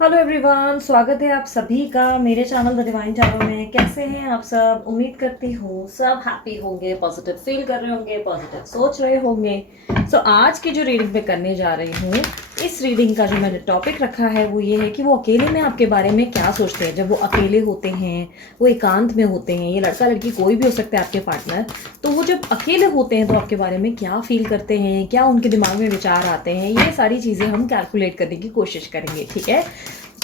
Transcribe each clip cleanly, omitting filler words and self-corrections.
Hello everyone, स्वागत है आप सभी का मेरे चैनल द डिवाइन टैरो में। कैसे हैं आप सब? उम्मीद करती हूँ सब हैप्पी होंगे, पॉजिटिव फील कर रहे होंगे, पॉजिटिव सोच रहे होंगे। आज की जो रीडिंग मैं करने जा रही हूँ, इस रीडिंग का जो मैंने टॉपिक रखा है वो ये है कि वो अकेले में आपके बारे में क्या सोचते हैं। जब वो अकेले होते हैं, वो एकांत में होते हैं, ये लड़का लड़की कोई भी हो सकता है आपके पार्टनर, तो वो जब अकेले होते हैं तो आपके बारे में क्या फील करते हैं, क्या उनके दिमाग में विचार आते हैं, ये सारी चीज़ें हम कैलकुलेट करने की कोशिश करेंगे। ठीक है,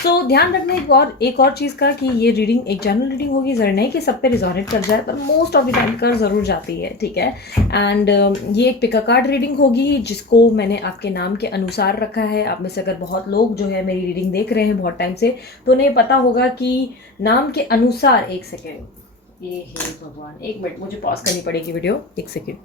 तो ध्यान रखना एक और चीज़ का कि ये रीडिंग एक जनरल रीडिंग होगी, ज़रूर नहीं कि सब पे रिजोनेट कर जाए, पर मोस्ट ऑफ द टाइम कर ज़रूर जाती है। ठीक है, एंड ये एक पिका कार्ड रीडिंग होगी जिसको मैंने आपके नाम के अनुसार रखा है। आप में से अगर बहुत लोग जो है मेरी रीडिंग देख रहे हैं बहुत टाइम से, तो उन्हें पता होगा कि नाम के अनुसार, एक सेकेंड, ये हे भगवान, एक मिनट, मुझे पॉज करनी पड़ेगी वीडियो, एक सेकेंड।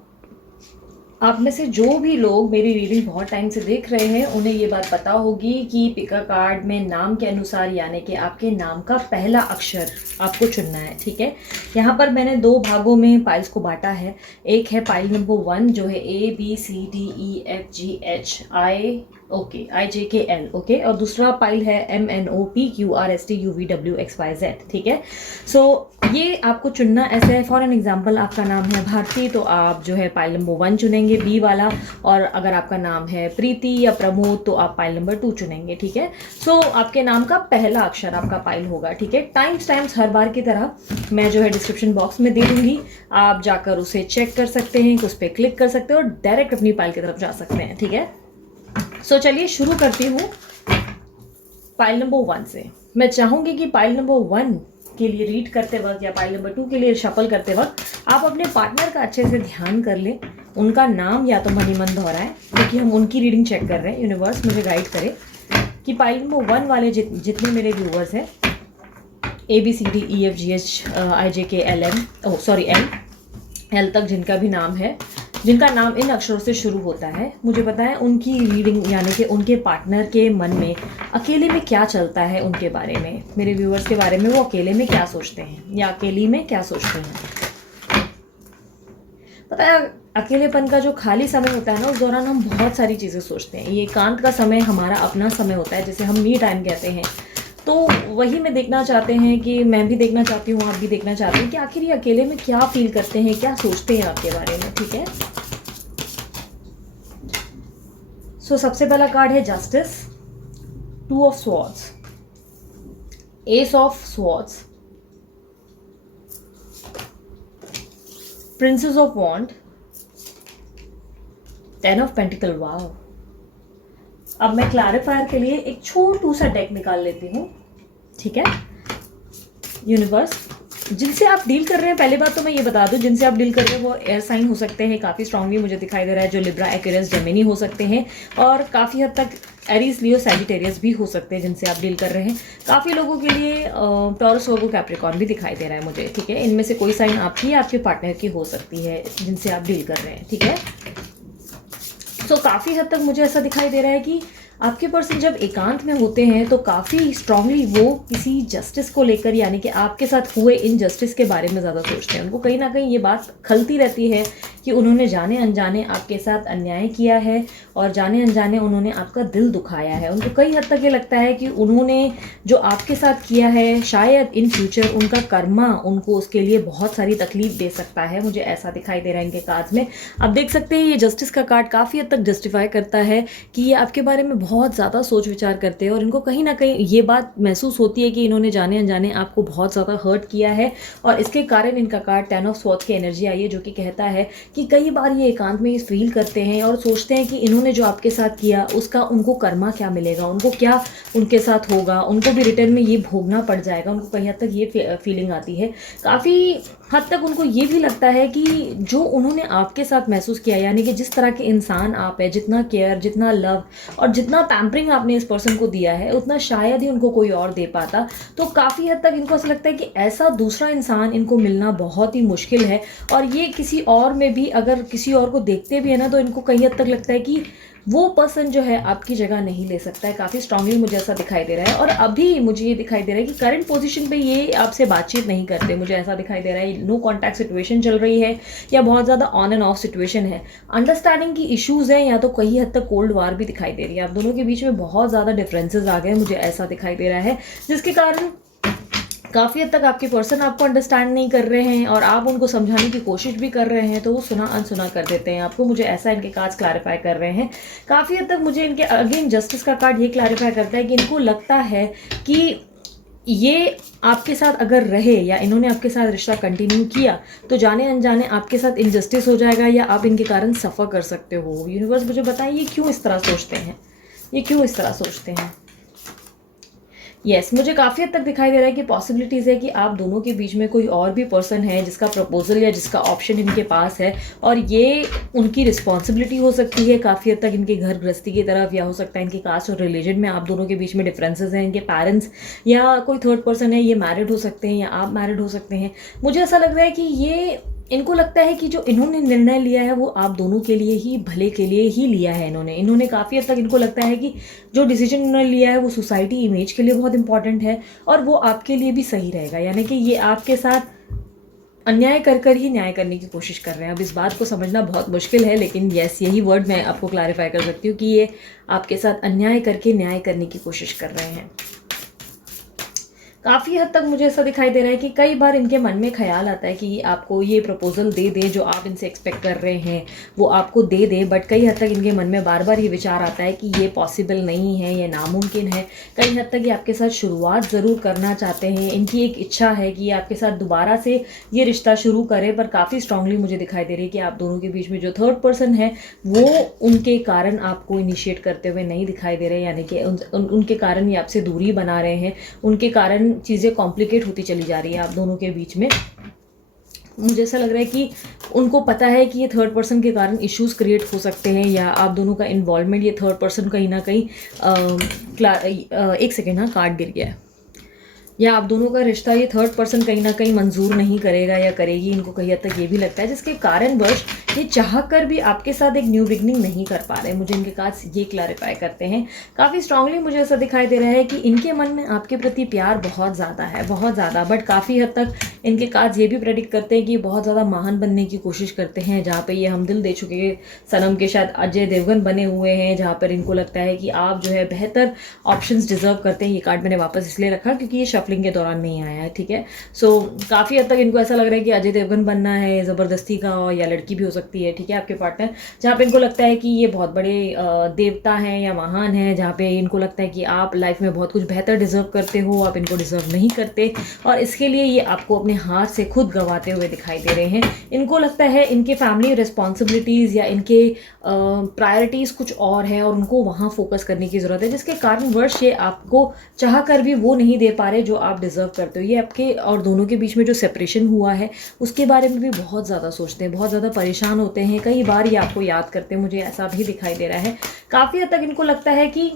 आप में से जो भी लोग मेरी रीडिंग बहुत टाइम से देख रहे हैं उन्हें ये बात पता होगी कि पिका कार्ड में नाम के अनुसार यानी कि आपके नाम का पहला अक्षर आपको चुनना है। ठीक है, यहाँ पर मैंने दो भागों में पाइल्स को बांटा है। एक है पाइल नंबर 1 जो है ABCDEFGHI IJKL, ओके, और दूसरा पाइल है MNOPQRSTUVWXYZ। ठीक है, ये आपको चुनना ऐसे है। फॉर एन एग्जाम्पल, आपका नाम है भारती तो आप जो है पाइल नंबर 1 चुनेंगे, बी वाला, और अगर आपका नाम है प्रीति या प्रमोद तो आप पाइल नंबर 2 चुनेंगे। ठीक है, आपके नाम का पहला अक्षर आपका पाइल होगा। ठीक है, टाइम्स हर बार की तरह मैं जो है डिस्क्रिप्शन बॉक्स में दे दूंगी, आप जाकर उसे चेक कर सकते हैं, उस पर क्लिक कर सकते हैं और डायरेक्ट अपनी पाइल की तरफ जा सकते हैं। ठीक है, चलिए शुरू करती हूँ पाइल नंबर 1 से। मैं चाहूंगी कि पाइल नंबर 1 के लिए रीड करते वक्त या पाइल नंबर 2 के लिए शफल करते वक्त आप अपने पार्टनर का अच्छे से ध्यान कर लें, उनका नाम या तो मनी मन दोहराएं, क्योंकि हम उनकी रीडिंग चेक कर रहे हैं। यूनिवर्स मुझे गाइड करे कि पाइल नंबर 1 वाले जितने मेरे व्यूवर्स हैं, ABCDEFGHIJKLM एल तक जिनका भी नाम है, जिनका नाम इन अक्षरों से शुरू होता है, मुझे बताएं उनकी रीडिंग यानी कि उनके पार्टनर के मन में अकेले में क्या चलता है, उनके बारे में, मेरे व्यूअर्स के बारे में वो अकेले में क्या सोचते हैं या अकेली में क्या सोचते हैं। पता है, अकेलेपन का जो खाली समय होता है ना, उस दौरान हम बहुत सारी चीज़ें सोचते हैं। ये एकांत का समय हमारा अपना समय होता है, जिसे हम मी टाइम कहते हैं। तो वही मैं देखना चाहते हैं कि मैं भी देखना चाहती हूँ, आप भी देखना चाहते हैं कि आखिर ये अकेले में क्या फील करते हैं, क्या सोचते हैं आपके बारे में। ठीक है, सबसे पहला कार्ड है justice, 2 of swords, ace of swords, princess of wand, 10 of pentacle. Wow, अब मैं क्लैरिफायर के लिए एक छोटू सा डेक निकाल लेती हूँ। ठीक है, यूनिवर्स, जिनसे आप डील कर रहे हैं, पहले बात तो मैं ये बता दूं, जिनसे आप डील कर रहे हैं वो एयर साइन हो सकते हैं, काफ़ी स्ट्रांगली मुझे दिखाई दे रहा है, जो लिब्रा, एक्वेरियस, जेमिनी हो सकते हैं, और काफ़ी हद तक एरीज, लियो, सैजिटेरियस भी हो सकते हैं जिनसे आप डील कर रहे हैं। काफ़ी लोगों के लिए टॉरस, वर्गो, कैप्रिकॉर्न भी दिखाई दे रहा है मुझे। ठीक है, इनमें से कोई साइन आपकी या आपके पार्टनर की हो सकती है जिनसे आप डील कर रहे हैं। ठीक है, काफ़ी हद तक मुझे ऐसा दिखाई दे रहा है कि आपके पर्सन जब एकांत में होते हैं तो काफ़ी स्ट्रांगली वो किसी जस्टिस को लेकर, यानी कि आपके साथ हुए इनजस्टिस के बारे में ज़्यादा सोचते हैं। उनको कहीं ना कहीं ये बात खलती रहती है कि उन्होंने जाने अनजाने आपके साथ अन्याय किया है और जाने अनजाने उन्होंने आपका दिल दुखाया है। उनको कई हद तक ये लगता है कि उन्होंने जो आपके साथ किया है, शायद इन फ्यूचर उनका कर्मा उनको उसके लिए बहुत सारी तकलीफ दे सकता है। मुझे ऐसा दिखाई दे रहा है इनके कार्ड्स में। आप देख सकते हैं ये जस्टिस का कार्ड काफ़ी हद तक जस्टिफाई करता है कि ये आपके बारे में बहुत ज़्यादा सोच विचार करते हैं और इनको कहीं ना कहीं ये बात महसूस होती है कि इन्होंने जाने अनजाने आपको बहुत ज़्यादा हर्ट किया है, और इसके कारण इनका कार्ड 10 ऑफ स्वॉर्ड्स की एनर्जी आई है, जो कि कहता है कि कई बार ये एकांत में फील करते हैं और सोचते हैं कि इन्होंने जो आपके साथ किया उसका उनको कर्मा क्या मिलेगा, उनको क्या उनके साथ होगा, उनको भी रिटर्न में ये भोगना पड़ जाएगा। उनको कहीं हद तक ये फीलिंग आती है। काफ़ी हद तक उनको ये भी लगता है कि जो उन्होंने आपके साथ महसूस किया, यानी कि जिस तरह के इंसान आप है, जितना केयर, जितना लव और जितना पैम्परिंग आपने इस पर्सन को दिया है, उतना शायद ही उनको कोई और दे पाता। तो काफ़ी हद तक इनको ऐसा लगता है कि ऐसा दूसरा इंसान इनको मिलना बहुत ही मुश्किल है, और ये किसी और में भी अगर किसी और को देखते भी है ना, तो इनको कहीं हद तक लगता है कि वो पर्सन जो है आपकी जगह नहीं ले सकता है। काफ़ी स्ट्रांगली मुझे ऐसा दिखाई दे रहा है। और अभी मुझे ये दिखाई दे रहा है कि करंट पोजीशन पे ये आपसे बातचीत नहीं करते। मुझे ऐसा दिखाई दे रहा है नो कॉन्टैक्ट सिचुएशन चल रही है या बहुत ज़्यादा ऑन एंड ऑफ सिचुएशन है। अंडरस्टैंडिंग की इश्यूज़ हैं या तो कई हद तक कोल्ड वार भी दिखाई दे रही है। आप दोनों के बीच में बहुत ज़्यादा डिफरेंसेस आ गए, मुझे ऐसा दिखाई दे रहा है, जिसके कारण काफ़ी हद तक आपके पर्सन आपको अंडरस्टैंड नहीं कर रहे हैं और आप उनको समझाने की कोशिश भी कर रहे हैं तो वो सुना अनसुना कर देते हैं आपको। मुझे ऐसा इनके कार्ड्स क्लैरिफाई कर रहे हैं। काफ़ी हद तक मुझे इनके अगेन जस्टिस का कार्ड ये क्लैरिफाई करता है कि इनको लगता है कि ये आपके साथ अगर रहे या इन्होंने आपके साथ रिश्ता कंटिन्यू किया तो जाने अनजाने आपके साथ इनजस्टिस हो जाएगा या आप इनके कारण सफ़र कर सकते हो। यूनिवर्स मुझे बताएं ये क्यों इस तरह सोचते हैं, ये क्यों इस तरह सोचते हैं। मुझे काफ़ी हद तक दिखाई दे रहा है कि पॉसिबिलिटीज़ है कि आप दोनों के बीच में कोई और भी पर्सन है जिसका प्रपोजल या जिसका ऑप्शन इनके पास है और ये उनकी रिस्पॉन्सिबिलिटी हो सकती है काफ़ी हद तक इनके घर गृहस्थी की तरफ, या हो सकता है इनकी कास्ट और रिलीजन में आप दोनों के बीच में डिफरेंसेस हैं। इनके पेरेंट्स या कोई थर्ड पर्सन है, ये मैरिड हो सकते हैं या आप मैरिड हो सकते हैं। मुझे ऐसा लग रहा है कि ये इनको लगता है कि जो इन्होंने निर्णय लिया है वो आप दोनों के लिए ही, भले के लिए ही लिया है। इन्होंने काफ़ी हद तक इनको लगता है कि जो डिसीजन इन्होंने लिया है वो सोसाइटी इमेज के लिए बहुत इंपॉर्टेंट है और वो आपके लिए भी सही रहेगा। यानी कि ये आपके साथ अन्याय कर ही न्याय करने की कोशिश कर रहे हैं। अब इस बात को समझना बहुत मुश्किल है, लेकिन यही वर्ड मैं आपको क्लैरिफाई कर सकती हूँ कि ये आपके साथ अन्याय करके न्याय करने की कोशिश कर रहे हैं। काफ़ी हद तक मुझे ऐसा दिखाई दे रहा है कि कई बार इनके मन में ख्याल आता है कि आपको ये प्रपोजल दे दे जो आप इनसे एक्सपेक्ट कर रहे हैं वो आपको दे दे, बट कई हद तक इनके मन में बार बार ये विचार आता है कि ये पॉसिबल नहीं है, ये नामुमकिन है। कई हद तक ये आपके साथ शुरुआत ज़रूर करना चाहते हैं, इनकी एक इच्छा है कि ये आपके साथ दोबारा से ये रिश्ता शुरू करे, पर काफ़ी स्ट्रांगली मुझे दिखाई दे रही है कि आप दोनों के बीच में जो थर्ड पर्सन है वो उनके कारण आपको इनिशिएट करते हुए नहीं दिखाई दे रहे, यानी कि उनके कारण ये आपसे दूरी बना रहे हैं, उनके कारण चीज़ें कॉम्प्लिकेट होती चली जा रही है आप दोनों के बीच में। मुझे ऐसा लग रहा है कि उनको पता है कि ये थर्ड पर्सन के कारण इश्यूज क्रिएट हो सकते हैं या आप दोनों का इन्वॉल्वमेंट, ये थर्ड पर्सन कहीं ना कहीं एक सेकेंड, हाँ कार्ड गिर गया है, या आप दोनों का रिश्ता ये थर्ड पर्सन कहीं ना कहीं मंजूर नहीं करेगा या करेगी, इनको कहीं हद तक ये भी लगता है, जिसके कारणवश ये चाह कर भी आपके साथ एक न्यू बिगनिंग नहीं कर पा रहे। मुझे इनके कार्ड्स ये क्लैरिफाई करते हैं। काफ़ी स्ट्रांगली मुझे ऐसा दिखाई दे रहा है कि इनके मन में आपके प्रति प्यार बहुत ज़्यादा है, बहुत ज़्यादा, बट काफ़ी हद तक इनके कार्ड्स ये भी प्रेडिक्ट करते हैं कि बहुत ज़्यादा महान बनने की कोशिश करते हैं। जहाँ पे ये हम दिल दे चुके सनम के शायद अजय देवगन बने हुए हैं, जहाँ पर इनको लगता है कि आप जो है बेहतर ऑप्शंस डिजर्व करते हैं। ये कार्ड मैंने वापस इसलिए रखा क्योंकि ये शफलिंग के दौरान नहीं आया है, ठीक है। सो काफ़ी हद तक इनको ऐसा लग रहा है कि अजय देवगन बनना है ज़बरदस्ती का, या लड़की भी हो सकती है, ठीक है, आपके पार्टनर, जहाँ पे इनको लगता है कि ये बहुत बड़े देवता हैं या महान हैं, जहाँ पे इनको लगता है कि आप लाइफ में बहुत कुछ बेहतर डिजर्व करते हो, आप इनको डिजर्व नहीं करते और इसके लिए ये आपको अपने हाथ से खुद गंवाते हुए दिखाई दे रहे हैं। इनको लगता है इनके फैमिली रिस्पॉन्सिबिलिटीज़ या इनके प्रायोरिटीज़ कुछ और है और उनको वहाँ फोकस करने की ज़रूरत है, जिसके कारणवश ये आपको चाह कर भी वो नहीं दे पा रहे जो आप डिजर्व करते हो। ये आपके और दोनों के बीच में जो सेपरेशन हुआ है उसके बारे में भी बहुत ज़्यादा सोचते हैं, बहुत ज़्यादा परेशान होते हैं, कई बार ये आपको याद करते हैं, मुझे ऐसा भी दिखाई दे रहा है। काफ़ी हद तक इनको लगता है कि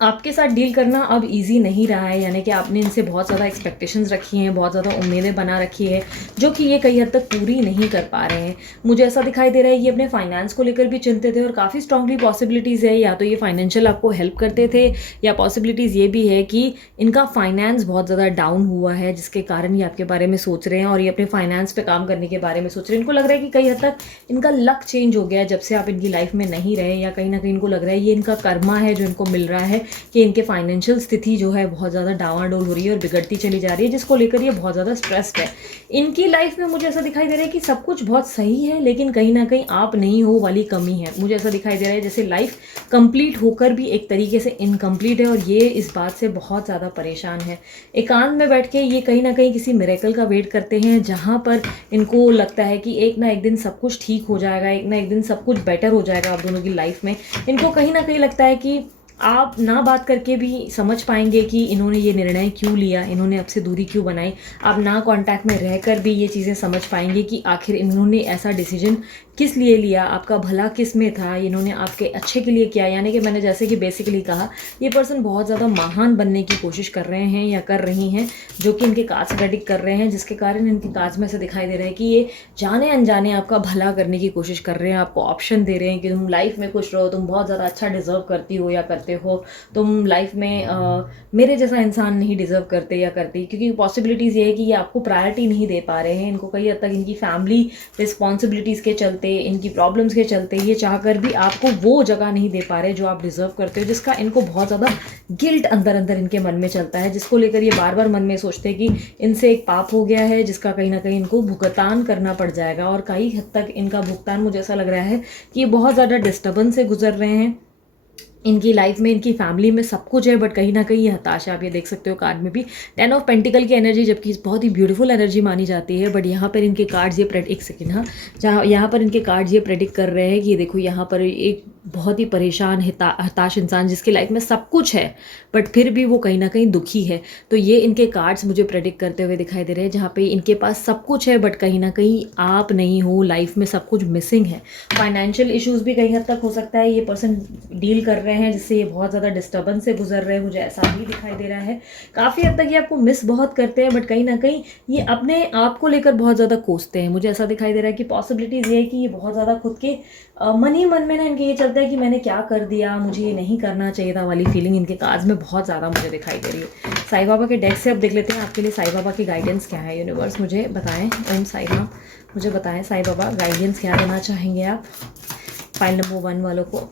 आपके साथ डील करना अब इजी नहीं रहा है, यानी कि आपने इनसे बहुत ज़्यादा एक्सपेक्टेशंस रखी हैं, बहुत ज़्यादा उम्मीदें बना रखी है जो कि ये कई हद तक पूरी नहीं कर पा रहे हैं। मुझे ऐसा दिखाई दे रहा है ये अपने फाइनेंस को लेकर भी चिंतित है और काफ़ी स्ट्रांगली पॉसिबिलिटीज़ है या तो ये फाइनेंशियल आपको हेल्प करते थे या पॉसिबिलिटीज़ ये भी है कि इनका फाइनेंस बहुत ज़्यादा डाउन हुआ है, जिसके कारण ये आपके बारे में सोच रहे हैं और ये अपने फाइनेंस पे काम करने के बारे में सोच रहे हैं। इनको लग रहा है कि कई हद तक इनका लक चेंज हो गया है जब से आप इनकी लाइफ में नहीं रहे, या कहीं ना कहीं इनको लग रहा है ये इनका कर्मा है जो इनको मिल रहा है कि इनके फाइनेंशियल स्थिति जो है बहुत ज़्यादा डावाडोल हो रही है और बिगड़ती चली जा रही है, जिसको लेकर ये बहुत ज़्यादा स्ट्रेस्ड है। इनकी लाइफ में मुझे ऐसा दिखाई दे रहा है कि सब कुछ बहुत सही है लेकिन कहीं ना कहीं आप नहीं हो वाली कमी है। मुझे ऐसा दिखाई दे रहा है जैसे लाइफ कंप्लीट होकर भी एक तरीके से इनकम्प्लीट है और ये इस बात से बहुत ज़्यादा परेशान है। एकांत में बैठ के ये कहीं ना कहीं किसी मिरेकल का वेट करते हैं जहाँ पर इनको लगता है कि एक ना एक दिन सब कुछ ठीक हो जाएगा, एक ना एक दिन सब कुछ बेटर हो जाएगा आप दोनों की लाइफ में। इनको कहीं ना कहीं लगता है कि आप ना बात करके भी समझ पाएंगे कि इन्होंने ये निर्णय क्यों लिया, इन्होंने आपसे दूरी क्यों बनाई। आप ना कांटेक्ट में रहकर भी ये चीज़ें समझ पाएंगे कि आखिर इन्होंने ऐसा डिसीजन किस लिए लिया, आपका भला किस में था, इन्होंने आपके अच्छे के लिए किया। यानी कि मैंने जैसे कि बेसिकली कहा, ये पर्सन बहुत ज़्यादा महान बनने की कोशिश कर रहे हैं या कर रही हैं, जो कि इनके कार्ड्स प्रेडिक्ट कर रहे हैं, जिसके कारण इनके कार्ड्स में से दिखाई दे रहा है कि ये जाने अनजाने आपका भला करने की कोशिश कर रहे हैं, आपको ऑप्शन दे रहे हैं कि तुम लाइफ में खुश रहो, तुम बहुत ज़्यादा अच्छा डिजर्व करती हो या करते हो, तुम लाइफ में मेरे जैसा इंसान नहीं डिजर्व करते या करती। क्योंकि पॉसिबिलिटीज़ ये है कि ये आपको प्रायोरिटी नहीं दे पा रहे हैं। इनको कई हद तक इनकी फैमिली रिस्पॉन्सिबिलिटीज़ के चलते, इनकी प्रॉब्लम्स के चलते ये चाहकर भी आपको वो जगह नहीं दे पा रहे जो आप डिजर्व करते हो, जिसका इनको बहुत ज़्यादा गिल्ट अंदर अंदर इनके मन में चलता है, जिसको लेकर ये बार बार मन में सोचते हैं कि इनसे एक पाप हो गया है जिसका कहीं ना कहीं इनको भुगतान करना पड़ जाएगा। और कई हद तक इनका भुगतान मुझे ऐसा लग रहा है कि ये बहुत ज़्यादा डिस्टर्बेंस से गुजर रहे हैं। इनकी लाइफ में, इनकी फैमिली में सब कुछ है, बट कहीं ना कहीं ये हताश है। आप ये देख सकते हो कार्ड में भी 10 ऑफ पेंटिकल की एनर्जी, जबकि बहुत ही ब्यूटीफुल एनर्जी मानी जाती है, बट यहाँ पर इनके कार्ड्स ये एक सेकेंड, हाँ, जहाँ यहाँ पर इनके कार्ड्स ये प्रेडिक्ट कर रहे हैं कि ये देखो यहाँ पर एक बहुत ही परेशान हताश इंसान जिसकी लाइफ में सब कुछ है बट फिर भी वो कहीं ना कहीं दुखी है। तो ये इनके कार्ड्स मुझे प्रेडिक्ट करते हुए दिखाई दे रहे हैं, जहाँ पे इनके पास सब कुछ है बट कहीं ना कहीं आप नहीं हो, लाइफ में सब कुछ मिसिंग है। फाइनेंशियल इश्यूज भी कहीं हद तक हो सकता है ये पर्सन डील कर रहे हैं, जिससे ये बहुत ज़्यादा डिस्टर्बेंस से गुजर रहे हैं, मुझे ऐसा भी दिखाई दे रहा है। काफ़ी हद तक ये आपको मिस बहुत करते हैं, बट कहीं ना कहीं ये अपने आप को लेकर बहुत ज़्यादा कोसते हैं। मुझे ऐसा दिखाई दे रहा है कि पॉसिबिलिटीज़ ये है कि ये बहुत ज़्यादा खुद के मन ही मन में ना इनके ये चलता है कि मैंने क्या कर दिया, मुझे ये नहीं करना चाहिए था वाली फीलिंग इनके कार्ड्स में बहुत ज़्यादा मुझे दिखाई दे रही है। साईं बाबा के डेक से अब देख लेते हैं आपके लिए साईं बाबा की गाइडेंस क्या है। यूनिवर्स मुझे बताएं, ओम साईं राम, मुझे बताएं साईं बाबा गाइडेंस क्या देना चाहेंगे आप फाइल नंबर 1 वालों को।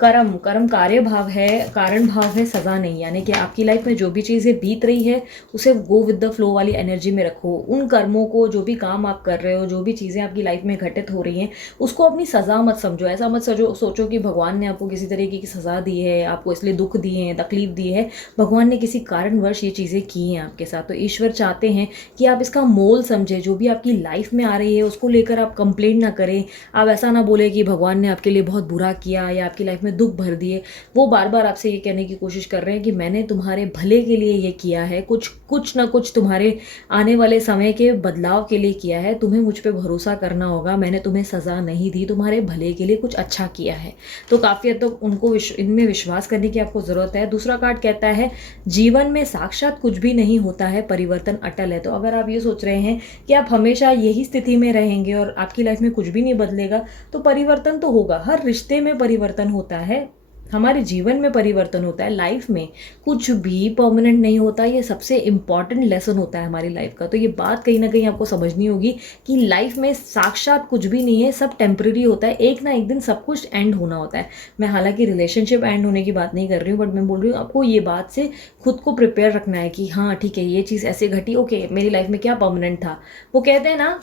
कर्म, कर्म कार्य भाव है, कारण भाव है, सज़ा नहीं। यानी कि आपकी लाइफ में जो भी चीज़ें बीत रही है उसे गो विद द फ्लो वाली एनर्जी में रखो। उन कर्मों को, जो भी काम आप कर रहे हो, जो भी चीज़ें आपकी लाइफ में घटित हो रही हैं, उसको अपनी सज़ा मत समझो। ऐसा मत सोचो कि भगवान ने आपको किसी तरीके की सज़ा दी है, आपको इसलिए दुख दिए हैं, तकलीफ दी है। भगवान ने किसी कारणवश ये चीज़ें की हैं आपके साथ। तो ईश्वर चाहते हैं कि आप इसका मोल समझे, जो भी आपकी लाइफ में आ रही है उसको लेकर आप कंप्लेंट ना करें। आप ऐसा ना बोले कि भगवान ने आपके लिए बहुत बुरा किया या आपकी लाइफ में दुख भर दिए। वो बार बार आपसे ये कहने की कोशिश कर रहे हैं कि मैंने तुम्हारे भले के लिए ये किया है, कुछ ना कुछ तुम्हारे आने वाले समय के बदलाव के लिए किया है। तुम्हें मुझ पे भरोसा करना होगा, मैंने तुम्हें सज़ा नहीं दी, तुम्हारे भले के लिए कुछ अच्छा किया है। तो काफ़ी हद तक उनको इनमें विश्वास करने की आपको ज़रूरत है। दूसरा कार्ड कहता है जीवन में साक्षात कुछ भी नहीं होता है, परिवर्तन अटल है। तो अगर आप ये सोच रहे हैं कि आप हमेशा यही स्थिति में रहेंगे और आपकी लाइफ में कुछ भी नहीं बदलेगा, तो परिवर्तन तो होगा। हर रिश्ते में परिवर्तन होता है, हमारे जीवन में परिवर्तन होता है। लाइफ में कुछ भी परमानेंट नहीं होता, ये सबसे इम्पॉर्टेंट लेसन होता है हमारी लाइफ का। तो ये बात कहीं ना कहीं आपको समझनी होगी कि लाइफ में साक्षात कुछ भी नहीं है, सब टेम्परेरी होता है। एक ना एक दिन सब कुछ एंड होना होता है। मैं हालांकि रिलेशनशिप एंड होने की बात नहीं कर रही हूँ, बट मैं बोल रही हूँ आपको ये बात से खुद को प्रिपेयर रखना है कि हाँ ठीक है, ये चीज़ ऐसे घटी, ओके मेरी लाइफ में क्या परमानेंट था। वो कहते हैं ना,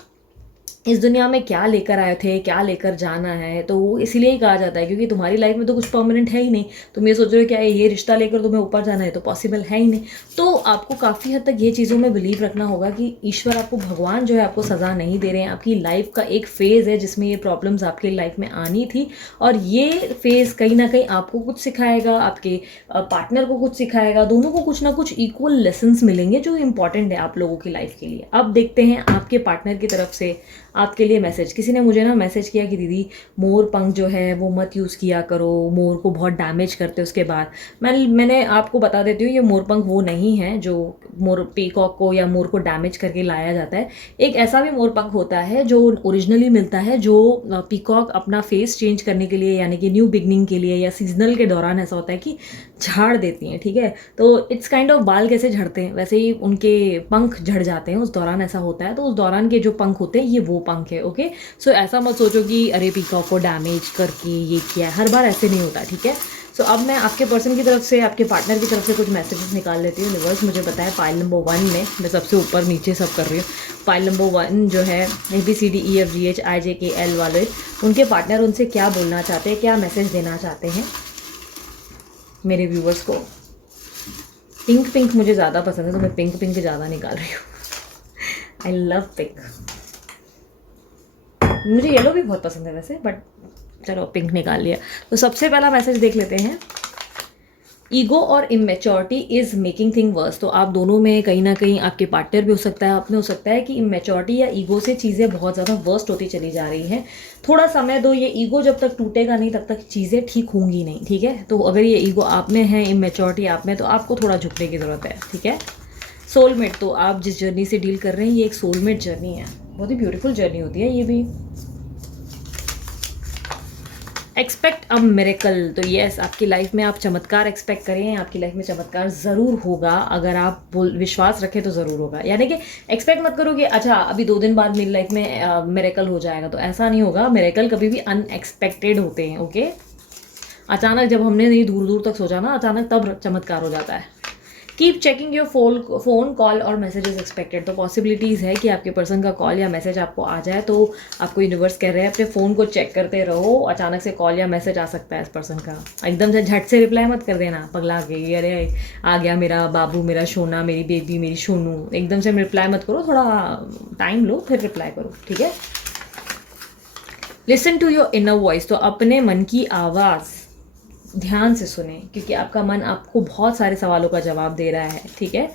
इस दुनिया में क्या लेकर आए थे, क्या लेकर जाना है, तो वो इसीलिए ही कहा जाता है क्योंकि तुम्हारी लाइफ में तो कुछ परमानेंट है ही नहीं। तुम ये सोच रहे हो क्या ये रिश्ता लेकर तुम्हें ऊपर जाना है, तो पॉसिबल है ही नहीं। तो आपको काफ़ी हद तक ये चीज़ों में बिलीव रखना होगा कि ईश्वर आपको, भगवान जो है आपको सज़ा नहीं दे रहे हैं। आपकी लाइफ का एक फेज़ है जिसमें ये प्रॉब्लम्स आपकी लाइफ में आनी थी, और ये फेज़ कहीं ना कहीं आपको कुछ सिखाएगा, आपके पार्टनर को कुछ सिखाएगा, दोनों को कुछ ना कुछ इक्वल लेसन्स मिलेंगे जो इंपॉर्टेंट है आप लोगों की लाइफ के लिए। अब देखते हैं आपके पार्टनर की तरफ से आपके लिए मैसेज। किसी ने मुझे ना मैसेज किया कि दीदी मोर पंख जो है वो मत यूज़ किया करो, मोर को बहुत डैमेज करते उसके बाद। मैंने आपको बता देती हूँ, ये मोर पंख वो नहीं है जो मोर पीकॉक को या मोर को डैमेज करके लाया जाता है। एक ऐसा भी मोर पंख होता है जो ओरिजिनली मिलता है, जो पीकॉक अपना फेस चेंज करने के लिए, यानी कि न्यू बिगनिंग के लिए या सीजनल के दौरान ऐसा होता है कि झाड़ देती हैं, ठीक है। तो इट्स काइंड ऑफ बाल कैसे झड़ते हैं वैसे ही उनके पंख झड़ जाते हैं, उस दौरान ऐसा होता है। तो उस दौरान के जो पंख होते हैं ये वो पंख है, ओके। सो ऐसा मत सोचो कि अरे पीकॉक को डैमेज करके ये किया है, हर बार ऐसे नहीं होता, ठीक है। सो अब मैं आपके पर्सन की तरफ से, आपके पार्टनर की तरफ से कुछ मैसेजेस निकाल लेती हूँ। यूनिवर्स मुझे बताया पाइल नंबर 1 में, मैं सबसे ऊपर नीचे सब कर रही हूँ। पाइल नंबर 1 जो है ABCDEFGHIJKL वाले, उनके पार्टनर उनसे क्या बोलना चाहते हैं, क्या मैसेज देना चाहते हैं मेरे व्यूवर्स को। पिंक पिंक मुझे ज़्यादा पसंद है तो मैं पिंक पिंक ज़्यादा निकाल रही हूँ। I love pink. मुझे येलो भी बहुत पसंद है वैसे, बट चलो पिंक निकाल लिया। तो सबसे पहला मैसेज देख लेते हैं ईगो और immaturity is making thing worse. तो आप दोनों में कहीं ना कहीं, आपके पार्टनर भी हो सकता है, आपने हो सकता है कि इमेच्योरिटी या ईगो से चीज़ें बहुत ज़्यादा वर्स्ट होती चली जा रही हैं। थोड़ा समय दो, ये ईगो जब तक टूटेगा नहीं तब तक चीज़ें ठीक होंगी नहीं, ठीक है। तो अगर ये ईगो आप में है, इमेच्योरिटी आप में, तो आपको थोड़ा झुकने की ज़रूरत है, ठीक है। सोलमेट, तो आप जिस जर्नी से डील कर रहे हैं ये एक सोलमेट जर्नी है, बहुत ही ब्यूटीफुल जर्नी होती है ये भी। एक्सपेक्ट अ मिरेकल, तो यस, आपकी लाइफ में आप चमत्कार एक्सपेक्ट करें, आपकी लाइफ में चमत्कार ज़रूर होगा। अगर आप विश्वास रखें तो ज़रूर होगा। यानी कि एक्सपेक्ट मत करो कि अच्छा अभी 2 दिन बाद मेरी लाइफ में मिरेकल हो जाएगा, तो ऐसा नहीं होगा। मिरेकल कभी भी अनएक्सपेक्टेड होते हैं, ओके। अचानक जब हमने नहीं दूर दूर तक सोचा ना, अचानक तब चमत्कार हो जाता है। Keep checking your phone call और मैसेजेस एक्सपेक्टेड, तो पॉसिबिलिटीज़ है कि आपके पर्सन का कॉल या मैसेज आपको आ जाए। तो आपको यूनिवर्स कह रहे हैं अपने फ़ोन को चेक करते रहो, अचानक से कॉल या मैसेज आ सकता है इस पर्सन का। एकदम से झट से रिप्लाई मत कर देना पगला के, अरे आ गया मेरा बाबू, मेरा सोना, मेरी बेबी, मेरी सोनू, एकदम से रिप्लाई मत करो, थोड़ा टाइम लो फिर रिप्लाई करो, ठीक है। Listen to your inner voice, तो अपने मन की आवाज़ ध्यान से सुने, क्योंकि आपका मन आपको बहुत सारे सवालों का जवाब दे रहा है, ठीक है।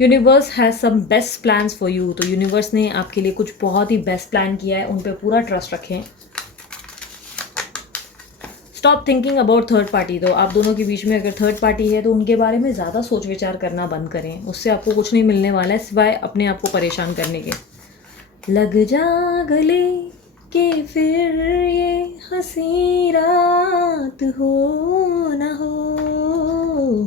Universe has some best plans for you, तो यूनिवर्स ने आपके लिए कुछ बहुत ही बेस्ट प्लान किया है, उन पे पूरा ट्रस्ट रखें। Stop thinking about third party, तो आप दोनों के बीच में अगर थर्ड पार्टी है तो उनके बारे में ज़्यादा सोच विचार करना बंद करें, उससे आपको कुछ नहीं मिलने वाला है सिवाय अपने आप को परेशान करने के। लग जा गले कि फिर ये हंसी रात हो न हो,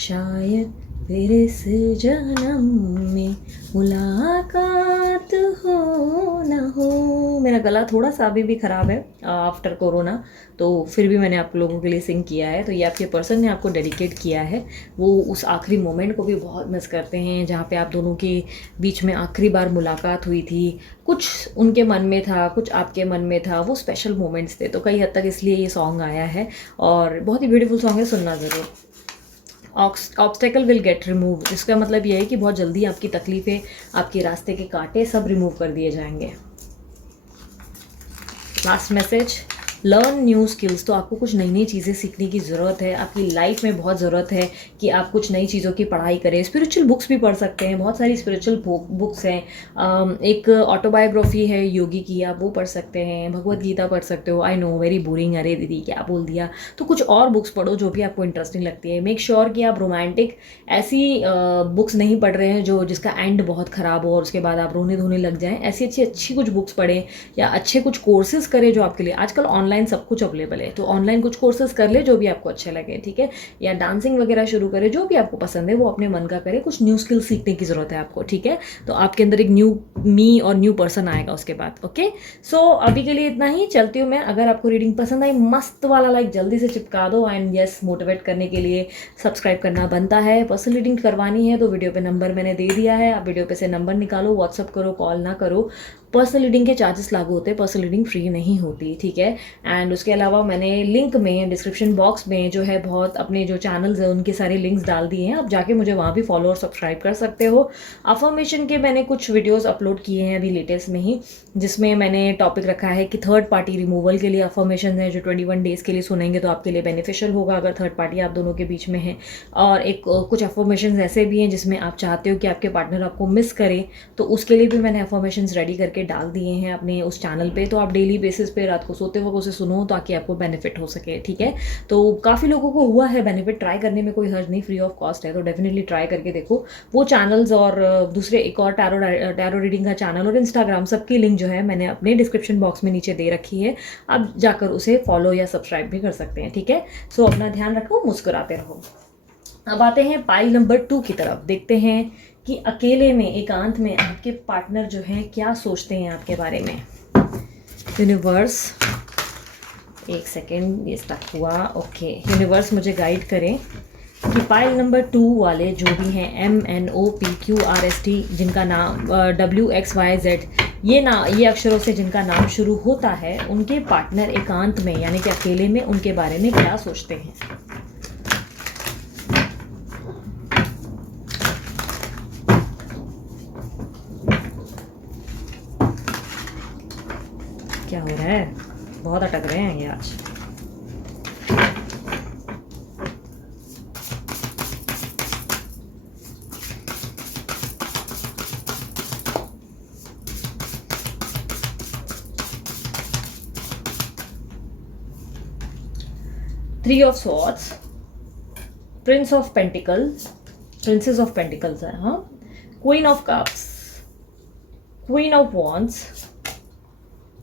शायद फिर इस जन्म में मुलाकात हो न हो। मेरा गला थोड़ा सा अभी भी ख़राब है आफ्टर कोरोना, तो फिर भी मैंने आप लोगों के लिए सिंग किया है। तो ये आपके पर्सन ने आपको डेडिकेट किया है, वो उस आखिरी मोमेंट को भी बहुत मिस करते हैं जहाँ पे आप दोनों के बीच में आखिरी बार मुलाकात हुई थी। कुछ उनके मन में था, कुछ आपके मन में था, वो स्पेशल मोमेंट्स थे। तो कई हद तक इसलिए ये सॉन्ग आया है और बहुत ही ब्यूटीफुल सॉन्ग है, सुनना ज़रूर। ऑब्स्टेकल विल गेट रिमूव, इसका मतलब ये है कि बहुत जल्दी आपकी तकलीफ़ें, आपके रास्ते के कांटे सब रिमूव कर दिए जाएंगे। Last message, learn new skills, तो आपको कुछ नई नई चीज़ें सीखने की ज़रूरत है। आपकी लाइफ में बहुत ज़रूरत है कि आप कुछ नई चीज़ों की पढ़ाई करें। स्पिरिचुअल बुक्स भी पढ़ सकते हैं, बहुत सारी स्पिरिचुअल बुक्स हैं। एक ऑटोबायोग्राफी है योगी की, आप वो पढ़ सकते हैं। भगवत गीता पढ़ सकते हो। आई नो वेरी बोरिंग, अरे दीदी क्या बोल दिया। तो कुछ और बुक्स पढ़ो जो भी आपको इंटरेस्टिंग लगती है। मेक श्योर कि आप रोमांटिक ऐसी बुक्स नहीं पढ़ रहे हैं जो जिसका एंड बहुत ख़राब हो और उसके बाद आप रोने धोने लग जाएं। ऐसी अच्छी कुछ बुक्स पढ़ें या अच्छे कुछ कोर्सेज करें जो आपके लिए, आजकल ऑनलाइन सब कुछ अवेलेबल है, तो ऑनलाइन कुछ कोर्सेज कर ले जो भी आपको अच्छे लगे, ठीक है। या डांसिंग वगैरह शुरू करें, जो भी आपको पसंद है वो अपने मन का करें। कुछ न्यू स्किल सीखने की ज़रूरत है आपको, ठीक है। तो आपके अंदर एक न्यू मी और न्यू पर्सन आएगा उसके बाद, ओके। सो अभी के लिए इतना ही, चलती हूँ मैं। अगर आपको रीडिंग पसंद आई, मस्त वाला लाइक जल्दी से चिपका दो। एंड यस, मोटिवेट करने के लिए सब्सक्राइब करना बनता है। पर्सनल रीडिंग करवानी है तो वीडियो पे नंबर मैंने दे दिया है, आप वीडियो पे से नंबर निकालो, व्हाट्सअप करो, कॉल ना करो। पर्सनल रीडिंग के चार्जेस लागू होते हैं, पर्सनल रीडिंग फ्री नहीं होती, ठीक है। एंड उसके अलावा मैंने लिंक में, डिस्क्रिप्शन बॉक्स में जो है, बहुत अपने जो चैनल्स हैं उनके सारे लिंक्स डाल दिए हैं, आप जाके मुझे वहाँ भी फॉलो और सब्सक्राइब कर सकते हो। अफर्मेशन के मैंने कुछ वीडियोस अपलोड किए हैं अभी लेटेस्ट में ही, जिसमें मैंने टॉपिक रखा है कि थर्ड पार्टी रिमूवल के लिए अफर्मेशन है जो 21 डेज़ के लिए सुनेंगे तो आपके लिए बेनिफिशियल होगा अगर थर्ड पार्टी आप दोनों के बीच में है। और एक कुछ अफर्मेशन ऐसे भी हैं जिसमें आप चाहते हो कि आपके पार्टनर आपको मिस करे, तो उसके लिए भी मैंने अफर्मेशन रेडी करके डाल दिए हैं अपने उस चैनल पे। तो आप डेली बेसिस पे रात को सोते वक्त उसे सुनो ताकि आपको बेनिफिट हो सके, ठीक है। तो काफ़ी लोगों को हुआ है बेनिफिट, ट्राई करने में कोई हर्ज नहीं, फ्री ऑफ कॉस्ट है, तो डेफिनेटली ट्राई करके देखो। वो चैनल्स और दूसरे एक और टैरो रीडिंग का चैनल और इंस्टाग्राम, सबकी लिंक जो है मैंने अपने डिस्क्रिप्शन बॉक्स में नीचे दे रखी है, आप जाकर उसे फॉलो या सब्सक्राइब भी कर सकते हैं, ठीक है। सो अपना ध्यान रखो, मुस्कुराते रहो। अब आते हैं पाइल नंबर 2 की तरफ, देखते हैं कि अकेले में, एकांत में आपके पार्टनर जो हैं क्या सोचते हैं आपके बारे में। यूनिवर्स, एक सेकेंड, ये स्टक हुआ, ओके। यूनिवर्स मुझे गाइड करें कि पाइल नंबर 2 वाले जो भी हैं, MNOPQRST, जिनका नाम WXYZ, ये अक्षरों से जिनका नाम शुरू होता है, उनके पार्टनर एकांत में यानी कि अकेले में उनके बारे में क्या सोचते हैं। क्या हो रहा है, बहुत अटक रहे हैं ये आज। 3 of swords, prince of pentacles, princess of pentacles है, हाँ, queen of cups, queen of wands,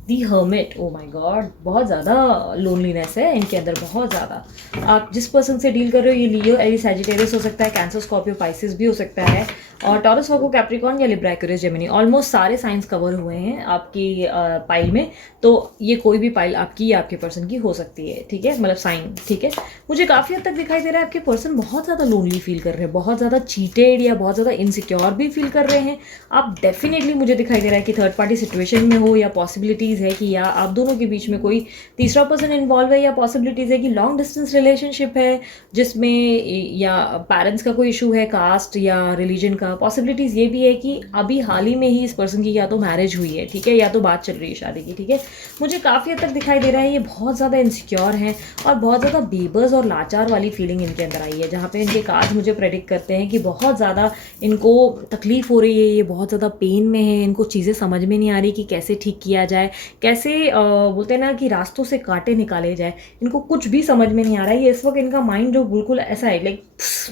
the hermit. Oh my god, बहुत ज़्यादा लोनलीनेस है इनके अंदर, बहुत ज़्यादा। आप जिस पर्सन से डील कर रहे हो ये लियो, एरी, सैजिटेरियस हो सकता है, कैंसर, स्कॉर्पियो, पाइसिस भी हो सकता है, और टॉरस, वर्गो, कैप्रिकॉर्न या लिब्रा, एक्वेरियस, जेमिनी। ऑलमोस्ट सारे साइंस कवर हुए हैं आपकी पाइल में, तो ये कोई भी पाइल आपकी या आपके पर्सन की हो सकती है, ठीक है, मतलब साइन, ठीक है। मुझे काफ़ी हद तक दिखाई दे रहा है आपके पर्सन बहुत ज़्यादा लोनली फील कर रहे हैं, बहुत ज़्यादा चीटेड या बहुत ज़्यादा इनसिक्योर भी फील कर रहे हैं। आप डेफिनेटली, मुझे दिखाई दे रहा है कि थर्ड पार्टी सिचुएशन में हो, या पॉसिबिलिटीज़ है कि या आप दोनों के बीच में कोई तीसरा पर्सन इन्वॉल्व है, या पॉसिबिलिटीज़ है कि लॉन्ग डिस्टेंस रिलेशनशिप है जिसमें या पेरेंट्स का कोई इशू है, कास्ट या रिलीजन का। पॉसिबिलिटीज़ ये भी है कि अभी हाल ही में ही इस पर्सन की या तो मैरिज हुई है, ठीक है, या तो बात चल रही है शादी की, ठीक है। मुझे काफ़ी हद तक दिखाई दे रहा है ये बहुत ज़्यादा इनसिक्योर हैं और बहुत ज़्यादा बेबस और लाचार वाली फीलिंग इनके अंदर आई है, जहाँ पे इनके कार्ड मुझे प्रेडिक्ट करते हैं कि बहुत ज़्यादा इनको तकलीफ़ हो रही है, ये बहुत ज़्यादा पेन में है, इनको चीज़ें समझ में नहीं आ रही कि कैसे ठीक किया जाए, कैसे बोलते हैं ना कि रास्तों से कांटे निकाले जाए, इनको कुछ भी समझ में नहीं आ रहा है। ये इस वक्त इनका माइंड जो बिल्कुल ऐसा है, लाइक